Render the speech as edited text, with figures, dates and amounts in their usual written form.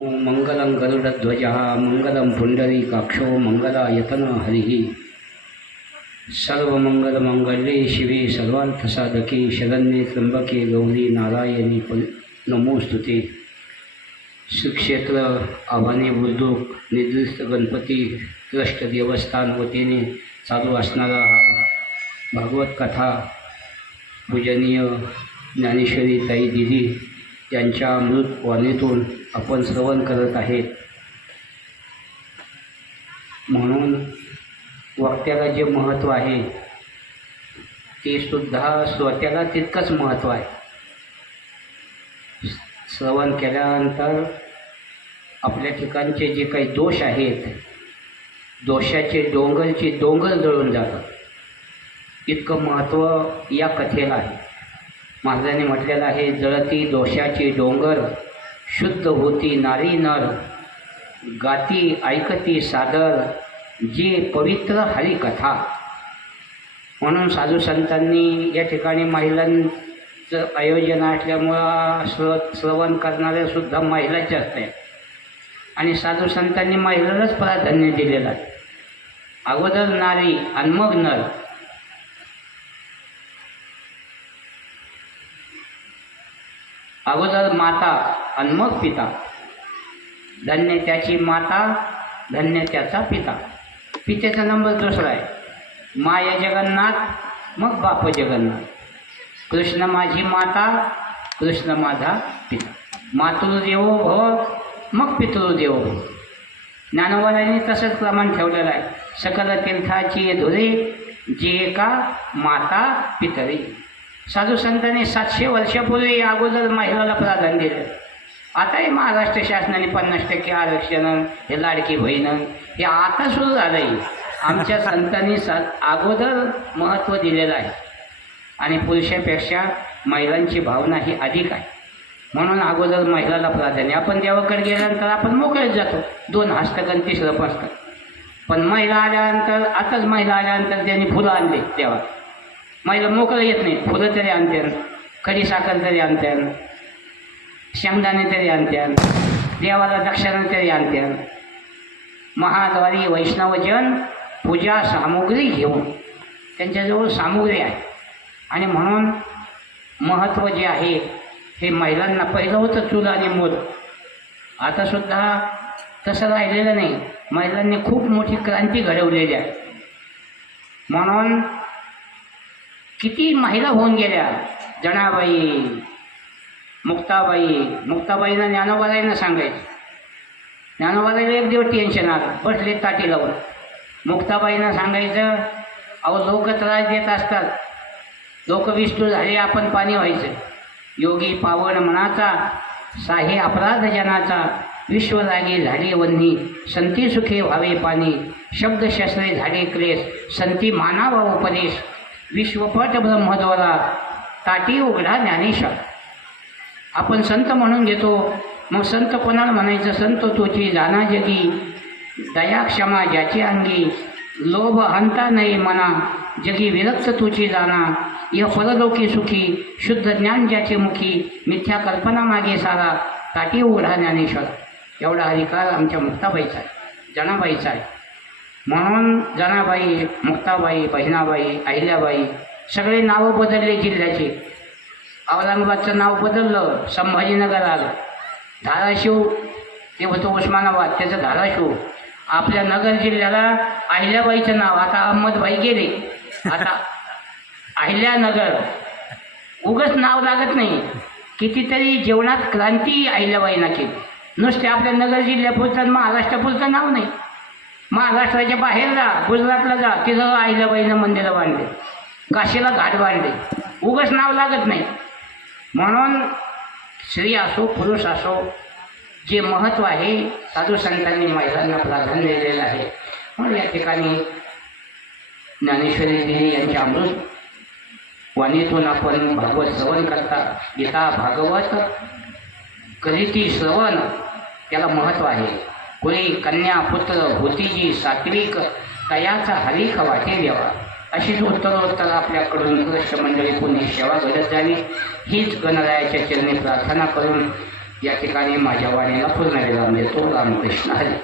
मंगलं गरुडध्वजः मंगलं पुंडरीकाक्षो मंगलायतन हरिः सर्वमंगलमंगल्ये शिवे सर्वार्थसाधके शरण्ये त्र्यंबके गौरी नारायणी नमोस्तुते। श्रीक्षेत्र आव्हाने बुद्रुक निद्रिस्त गणपती ट्रस्ट देवस्थान वतीने चालू असणारा हा भागवत कथा पूजनीय ज्ञानेश्वरी ताई दिदी यांच्या अमृत वाणीतून आपण श्रवण करत आहेत। म्हणून वक्त्याला जे महत्त्व आहे ते सुद्धा श्रोत्याला तितकंच महत्त्व आहे। श्रवण केल्यानंतर आपल्या ठिकाणचे जे काही दोष आहेत, दोषाचे डोंगर जळून जातात, इतकं महत्त्व या कथेला आहे। महाराजांनी म्हटलेलं आहे, जळती दोषाची डोंगर, शुद्ध होती नारी नर, गाती ऐकती सादर, जे पवित्र हरिकथा। म्हणून साधू संतांनी या ठिकाणी महिलांचं आयोजन असल्यामुळं श्रवण करणाऱ्या सुद्धा महिलाच असतात आणि साधू संतांनी महिलांनाच प्राधान्य दिलेलं आहे। अगोदर नारी आणि मग नर। अगोदर माता आणि मग पिता। धन्य त्याची माता, धन्य त्याचा पिता। पित्याचा नंबर दुसरा आहे। माया जगन्नाथ, मग बाप जगन्नाथ। कृष्ण माझी माता, कृष्ण माझा पिता। मातृदेवो भव, मग पितृदेवो भव। ज्ञानोबांनी तसंच प्रमाण ठेवलेलं आहे। सकल तीर्थाची धुरे, जे का माता पितरी। साधू संतांनी 700 वर्षापूर्वी अगोदर महिलाला प्राधान्य दिलं। आताही महाराष्ट्र शासनाने 50% आरक्षण, हे लाडकी बहीण, हे आता सुरू झालं आहे। आमच्या संतांनी अगोदर महत्त्व दिलेलं आहे आणि पुरुषापेक्षा महिलांची भावना ही अधिक आहे। म्हणून अगोदर महिलाला प्राधान्य। आपण देवाकडे गेल्यानंतर आपण मोकळेच जातो, 2 हस्तकन 3 हस्तकन। पण महिला आल्यानंतर, आताच महिला आल्यानंतर त्यांनी फुलं आणले देवा। महिला मोकळं येत नाही, फुलं तरी आणत्यान, खडी साखर तरी आणत्यान, शेंगदाणे तरी आणत्यान, देवाला दक्षिणा तरी आणत्यान। महाद्वारी वैष्णवजन पूजा सामुग्री घेऊन, त्यांच्याजवळ सामुग्री आहे आणि म्हणून महत्त्व जे आहे हे महिलांना पहिलं होतं चूल आणि मूल। आतासुद्धा तसं राहिलेलं नाही। महिलांनी खूप मोठी क्रांती घडवलेली आहे। म्हणून किती महिला होऊन गेल्या, जनाबाई, मुक्ताबाईंना ज्ञानोबाईंना सांगायचं। ज्ञानोबाईला एक दिवस टेन्शन आलं, बसले ताटी लावून। मुक्ताबाईंना सांगायचं, अहो लोक त्रास देत असतात, लोक विष्णू झाले, आपण पाणी व्हायचं। योगी पावन मनाचा, साहे अपराध जनाचा, विश्वरागी झाले वन्ही, संती सुखे व्हावे पाणी, शब्दशस्त्रे झाले क्लेश, संती मानावा उपदेश, विश्वपट ब्रह्मद्वारा, ताटी उघडा ज्ञानेश्वर। आपण संत म्हणून घेतो, मग संत कोणाला म्हणायचं? संत तोची जाना जगी, दया क्षमा ज्याची अंगी, लोभ हंता नाही मना, जगी विरक्त तुची जाना, या परलोकी सुखी, शुद्ध ज्ञान ज्याचे मुखी, मिथ्या कल्पना मागे सारा, ताटी उघडा ज्ञानेश्वर। एवढा अधिकार आमच्या मुक्ताबाईचा आहे, जनाबाईचा आहे। म्हणून जनाबाई, मुक्ताबाई, बहिणाबाई, अहिल्याबाई सगळे नावं बदलले जिल्ह्याचे। औरंगाबादचं नाव बदललं, संभाजीनगर आलं। धाराशिव ते होतं उस्मानाबाद, त्याचं धाराशिव। आपल्या नगर जिल्ह्याला अहिल्याबाईचं नाव, आता अहमदबाई गेले, आता अहिल्यानगर। उगाच नाव लागत नाही, कितीतरी जीवनात क्रांती अहिल्याबाईंना केली। नुसते आपल्या नगर जिल्ह्यापुरतं, महाराष्ट्रापुरतं नाव नाही। महाराष्ट्राच्या बाहेर जा, गुजरातला जा, तिथं अहिल्याबाईनं मंदिरं बांधले, काशीला घाट बांधले। उगाच नाव लागत नाही। म्हणून स्त्री असो पुरुष असो, जे महत्त्व आहे साधू संतांनी महिलांना प्राधान्य दिलेलं आहे। म्हणून या ठिकाणी ज्ञानेश्वरी देवी यांच्या अमृत वाणीतून आपण भागवत श्रवण करता। गीता भागवत करीती श्रवण, त्याला महत्त्व आहे। कुळी कन्या पुत्र होती जी सात्विक, तयाचा हरिक वाटे देवा। अशीच उत्तरोत्तर आपल्याकडून कृष्ण मंडळी पुणे सेवा घडत जावी, हीच गणरायाच्या चरणी प्रार्थना करून या ठिकाणी माझ्या वाणीला पूर्ण विराम देतो. रामकृष्ण हरी.